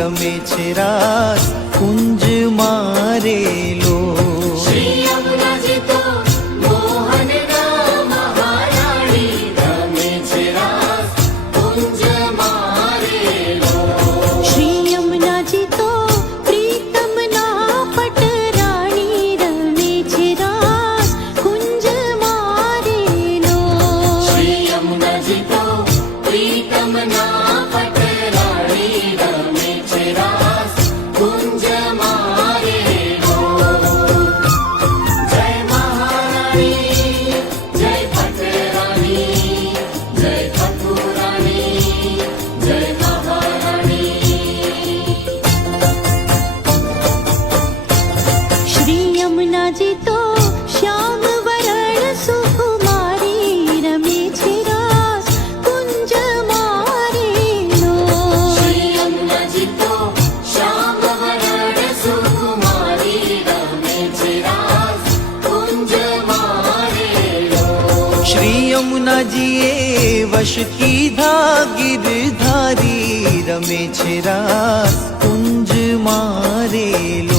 રમે છે રાસ કુંજ મારેલો. શ્રી યમુનાજી તો મોહનના મહારાણી રમે છે રાસ કુંજ મારેલો. શ્રી યમુનાજી તો પ્રીતમના પટરાણી રમે છે રાસ કુંજ મારેલો. શ્રી યમુનાજી તો પ્રીતમના પટરાણી રમે છે રાસ કુંજ મારેલો. જય મહારાણી જય પટરાણી જય ઠાકુરાણી જય મહારાણી. શ્રી યમુનાજી તો શ્યામ વરણ સુકુમારી રમે છે રાસ કુંજ મારેલો. શ્રી યમુનાજી તો શ્યામ વરણ સુકુમારી રમે છે રાસ કુંજ મારેલો. શ્રી યમુનાજીએ વશ કીધા ગિરધારી રમે છે રાસ કુંજ મારેલો.